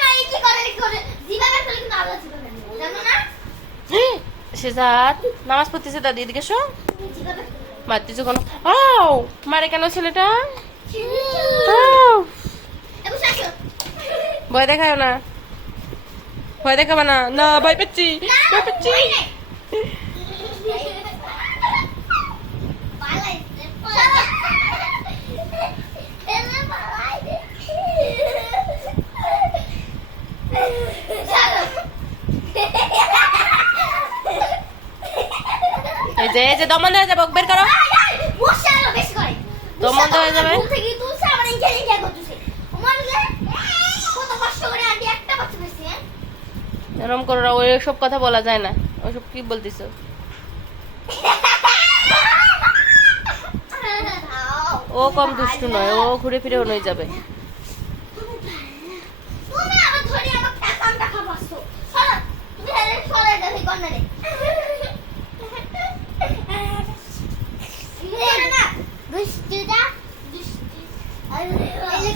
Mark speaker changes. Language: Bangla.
Speaker 1: মানে কি করে করে? কিন্তু জানো না?
Speaker 2: সেজাত নামাজ পড়তেছে দাদি এদিকে শো মারতেছে কোনো? আও মারে কেন ছেলেটা? ভয় দেখায় না। ভয় দেখাবে না। না ভয় পাচ্ছি। ভয় পাচ্ছি। এই যে এই যে দমন হয়ে যাবে বের করো। দমন হয়ে যাবে। এরম করো না ওই সব কথা বলা যায় না। ওইসব কি বলতেছ? ও কম দুষ্টু নয় ও ঘুরে ফিরে ওনই যাবে। তুমি আবার ধরে সরো তুমি হেলে সরে Üstüne düştü. Ele